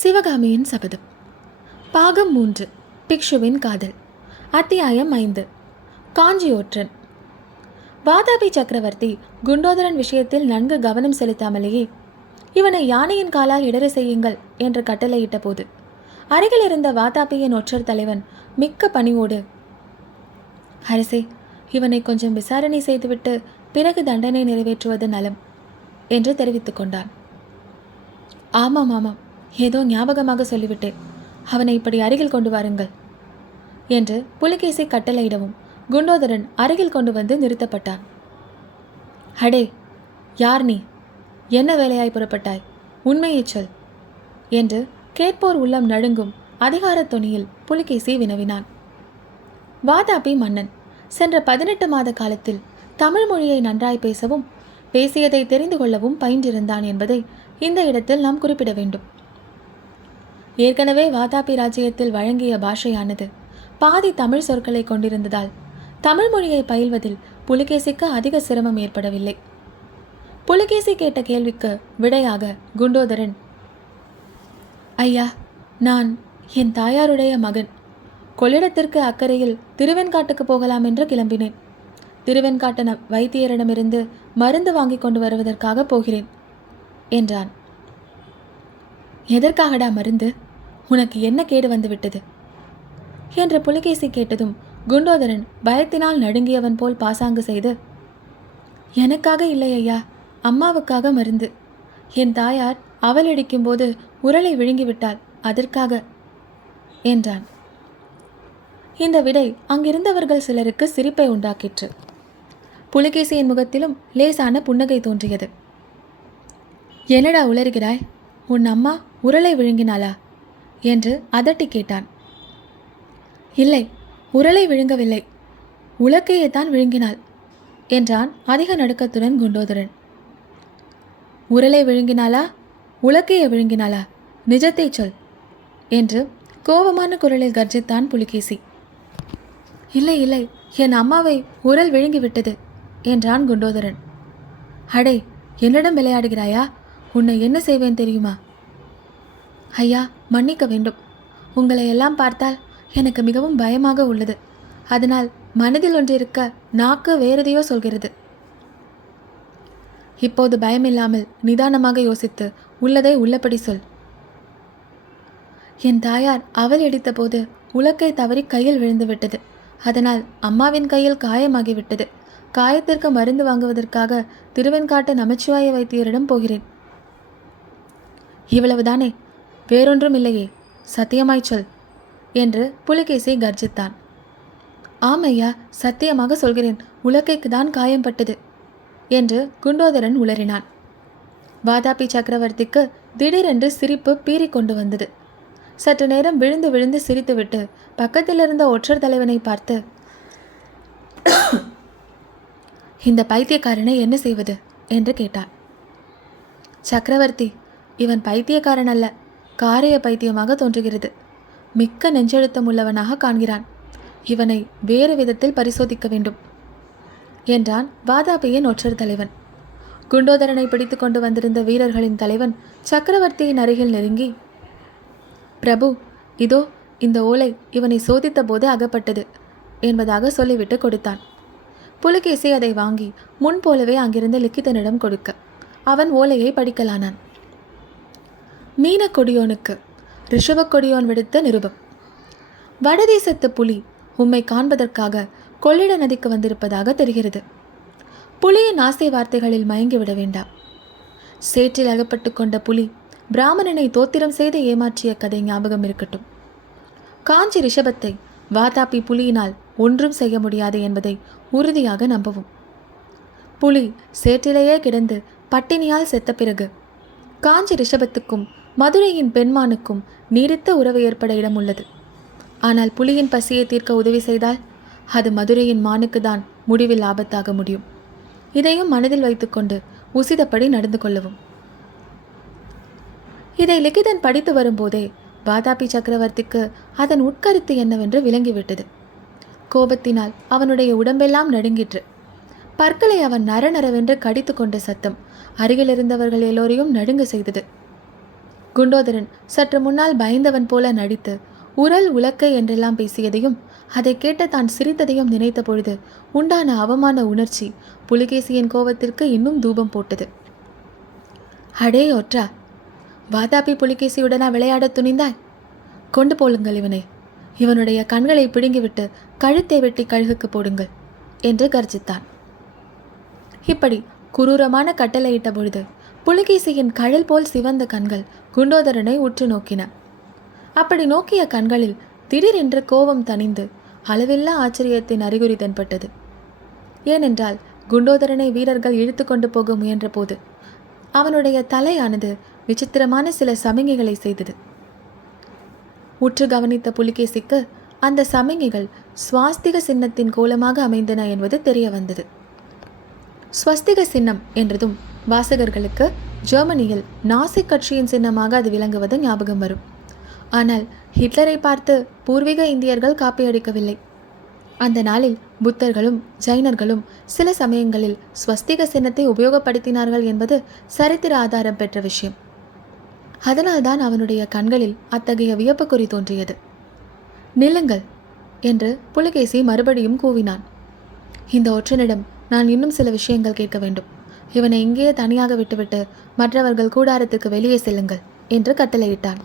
சிவகாமியின் சபதம். பாகம் மூன்று பிக்ஷுவின் காதல். அத்தியாயம் ஐந்து காஞ்சியோற்றன். வாதாபி சக்கரவர்த்தி குண்டோதரன் விஷயத்தில் நன்கு கவனம் செலுத்தாமலேயே இவனை யானையின் காலால் இடற செய்யுங்கள் என்று கட்டளையிட்ட போது அருகில் இருந்த வாதாபியின் ஒற்றர் தலைவன் மிக்க பணிவோடு அரசே இவனை கொஞ்சம் விசாரணை செய்துவிட்டு பிறகு தண்டனை நிறைவேற்றுவது நலம் என்று தெரிவித்துக் கொண்டான். ஆமாம் ஆமாம் ஏதோ ஞாபகமாக சொல்லிவிட்டேன் அவனை இப்படி அருகில் கொண்டு வாருங்கள் என்று புலிகேசி கட்டளையிடவும் குண்டோதரன் அருகில் கொண்டு வந்து நிறுத்தப்பட்டான். அடே யார் நீ? என்ன வேலையாய் புறப்பட்டாய்? உண்மையைச் சொல் என்று கேட்போர் உள்ளம் நடுங்கும் அதிகார துணியில் புலிகேசி வினவினான். வாதாபி மன்னன் சென்ற பதினெட்டு மாத காலத்தில் தமிழ் மொழியை நன்றாய் பேசவும் பேசியதை தெரிந்து கொள்ளவும் பயின்றிருந்தான் என்பதை இந்த இடத்தில் நாம் குறிப்பிட வேண்டும். ஏற்கனவே வாதாபி ராஜ்யத்தில் வழங்கிய பாஷையானது. பாதி தமிழ் சொற்களை கொண்டிருந்ததால் தமிழ் மொழியை பயில்வதில் புலிகேசிக்கு அதிக சிரமம் ஏற்படவில்லை. புலிகேசி கேட்ட கேள்விக்கு விடையாக குண்டோதரன் ஐயா நான் என் தாயாருடைய மகன். கொள்ளிடத்திற்கு அக்கறையில் திருவெண்காட்டுக்கு போகலாம் என்று கிளம்பினேன். திருவெண்காட்டு வைத்தியரிடமிருந்து மருந்து வாங்கி கொண்டு வருவதற்காக போகிறேன் என்றான். எதற்காகடா மருந்து? உனக்கு என்ன கேடு வந்துவிட்டது என்று புலிகேசி கேட்டதும் குண்டோதரன் பயத்தினால் நடுங்கியவன் போல் பாசாங்கு செய்து எனக்காக இல்லை ஐயா அம்மாவுக்காக மருந்து. என் தாயார் அவல் அடிக்கும்போது உரலை விழுங்கிவிட்டாள் அதற்காக என்றான். இந்த விடை அங்கிருந்தவர்கள் சிலருக்கு சிரிப்பை உண்டாக்கிற்று. புலிகேசியின் முகத்திலும் லேசான புன்னகை தோன்றியது. என்னடா உளறுகிறாய்? உன் அம்மா உரலை விழுங்கினாளா? என்று அதட்டி கேட்டான். இல்லை உரலை விழுங்கவில்லை. உலக்கையை தான் விழுங்கினாள் என்றான் அதிக நடுக்கத்துடன் குண்டோதரன். உரலை விழுங்கினாளா? உலக்கையை விழுங்கினாளா? நிஜத்தைச் சொல் என்று கோபமான குரலில் கர்ஜித்தான் புலிகேசி. இல்லை இல்லை என் அம்மாவை உரல் விழுங்கிவிட்டது என்றான் குண்டோதரன். அடே என்னிடம் விளையாடுகிறாயா? உன்னை என்ன செய்வேன் தெரியுமா? ஐயா மன்னிக்க வேண்டும். உங்களை எல்லாம் பார்த்தால் எனக்கு மிகவும் பயமாக உள்ளது. அதனால் மனதில் ஒன்றிருக்க நாக்கு வேறெதையோ சொல்கிறது. இப்போது பயமில்லாமல் நிதானமாக யோசித்து உள்ளதை உள்ளபடி சொல். என் தாயார் அவள் அவல் அடித்தபோது உலக்கை தவறி கையில் விழுந்து விட்டது அதனால் அம்மாவின் கையில் காயமாகிவிட்டது. காயத்திற்கு மருந்து வாங்குவதற்காக திருவெண்காட்டு நமச்சிவாய வைத்தியரிடம் போகிறேன். இவ்வளவுதானே? வேறொன்றும் இல்லையே சத்தியமாய் சொல் என்று புலிகேசி கர்ஜித்தான். ஆமையா சத்தியமாக சொல்கிறேன் உலக்கைக்கு தான் காயம்பட்டது என்று குண்டோதரன் உளறினான். வாதாபி சக்கரவர்த்திக்கு திடீரென்று சிரிப்பு பீறி கொண்டு வந்தது. சற்று நேரம் விழுந்து விழுந்து சிரித்துவிட்டு பக்கத்தில் இருந்த ஒற்றர் தலைவனை பார்த்து இந்த பைத்தியக்காரனை என்ன செய்வது? என்று கேட்டார். சக்கரவர்த்தி இவன் பைத்தியக்காரன் அல்ல காரிய பைத்தியமாக தோன்றுகிறது. மிக்க நெஞ்செழுத்தம் உள்ளவனாக காண்கிறான். இவனை வேறு விதத்தில் பரிசோதிக்க வேண்டும். என்றான் வாதாபியின் ஒற்றர் தலைவன். குண்டோதரனை பிடித்து கொண்டு வந்திருந்த வீரர்களின் தலைவன் சக்கரவர்த்தியின் அருகில் நெருங்கி பிரபு இதோ இந்த ஓலை இவனை சோதித்த போது அகப்பட்டது என்பதாக சொல்லிவிட்டு கொடுத்தான். புலிகேசி அதை வாங்கி முன் போலவே அங்கிருந்த லிக்கிதனிடம் கொடுக்க அவன் ஓலையை படிக்கலானான். மீனக்கொடியோனுக்கு ரிஷவக்கொடியோன் விடுத்த நிருபம். வடதேசத்து புலி உம்மை காண்பதற்காக கொள்ளிட நதிக்கு வந்திருப்பதாக தெரிகிறது. புலியின் ஆசை வார்த்தைகளில் மயங்கிவிட வேண்டாம். சேற்றில் அகப்பட்டு கொண்ட புலி பிராமணனை தோத்திரம் செய்து ஏமாற்றிய கதை ஞாபகம் இருக்கட்டும். காஞ்சி ரிஷபத்தை வாதாபி புலியினால் ஒன்றும் செய்ய முடியாது என்பதை உறுதியாக நம்பவும். புலி சேற்றிலேயே கிடந்து பட்டினியால் செத்த பிறகு காஞ்சி ரிஷபத்துக்கும் மதுரையின் பெண்மானுக்கும் நீடித்த உறவு ஏற்பட இடம் உள்ளது ஆனால் புலியின் பசியை தீர்க்க உதவி செய்தால் அது மதுரையின் மானுக்கு தான் முடிவில் ஆபத்தாக முடியும். இதையும் மனதில் வைத்துக்கொண்டு உசிதப்படி நடந்து கொள்ளவும். இதை லிகிதன் படித்து வரும்போதே வாதாபி சக்கரவர்த்திக்கு அதன் உட்கருத்து என்னவென்று விளங்கிவிட்டது. கோபத்தினால் அவனுடைய உடம்பெல்லாம் நடுங்கிற்று. பற்களை அவன் நரநரவென்று கடித்து கொண்ட சத்தம் அருகிலிருந்தவர்கள் எல்லோரையும் நடுங்க செய்தது. குண்டோதரன் சற்று முன்னால் பயந்தவன் போல நடித்து உரல் உலக்கை என்றெல்லாம் பேசியதையும் அதை கேட்ட தான் சிரித்ததையும் நினைத்த பொழுது உண்டான அவமான உணர்ச்சி புலிகேசியின் கோபத்திற்கு இன்னும் தூபம் போட்டது. அடே ஒற்றா வாதாபி புலிகேசியுடனா விளையாடத் துணிந்தாய்? கொண்டு போலுங்கள் இவனை. இவனுடைய கண்களை பிடுங்கிவிட்டு கழுத்தை வெட்டி கழுகுக்கு போடுங்கள் என்று கர்ஜித்தான். இப்படி குரூரமான கட்டளையிட்ட பொழுது புலிகேசியின் கழல் போல் சிவந்த கண்கள் குண்டோதரனை உற்று நோக்கின. அப்படி நோக்கிய கண்களில் திடீரென்று கோபம் தணிந்து அளவில்லா ஆச்சரியத்தின் அறிகுறி தென்பட்டது. ஏனென்றால் குண்டோதரனை வீரர்கள் இழுத்து கொண்டு போக முயன்றபோது அவனுடைய தலையானது விசித்திரமான சில சமிகைகளை செய்தது. உற்று கவனித்த புலிகேசிக்கு அந்த சமிகைகள் சுவாஸ்திக சின்னத்தின் கோலமாக அமைந்தன என்பது தெரிய வந்தது. ஸ்வஸ்திக சின்னம் என்றதும் வாசகர்களுக்கு ஜெர்மனியில் நாசி கட்சியின் சின்னமாக அது விளங்குவது ஞாபகம் வரும். ஆனால் ஹிட்லரை பார்த்து பூர்வீக இந்தியர்கள் காப்பியடிக்கவில்லை அந்த நாளில் புத்தர்களும் ஜைனர்களும் சில சமயங்களில் ஸ்வஸ்திக சின்னத்தை உபயோகப்படுத்தினார்கள் என்பது சரித்திர ஆதாரம் பெற்ற விஷயம். அதனால்தான் அவனுடைய கண்களில் அத்தகைய வியப்புக்குறி தோன்றியது. நில்லுங்கள் என்று புலிகேசி மறுபடியும் கூவினான். இந்த ஒற்றனிடம் நான் இன்னும் சில விஷயங்கள் கேட்க வேண்டும். இவனை இங்கேயே தனியாக விட்டுவிட்டு மற்றவர்கள் கூடாரத்துக்கு வெளியே செல்லுங்கள் என்று கட்டளையிட்டான்.